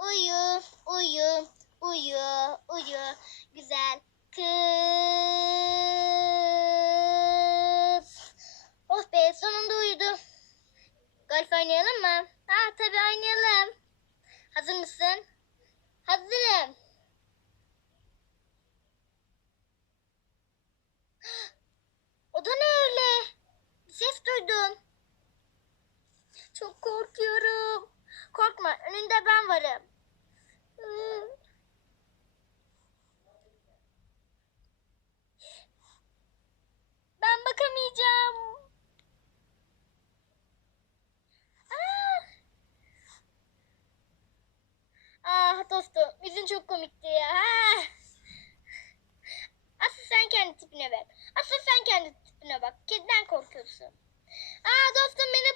Uyu, uyu, uyu, uyu. Güzel kız. Oh be sonunda uyudu. Golf oynayalım mı? Ha tabii oynayalım. Hazır mısın? Hazırım. O da ne öyle? Bir ses duydum. Çok korkuyorum. Korkma, önünde ben varım. Ben bakamayacağım. Aa! Ah dostum, yüzün çok komikti ya. Ah! Asıl sen kendi tipine bak. Asıl sen kendi tipine bak. Kediden korkuyorsun. Aa dostum beni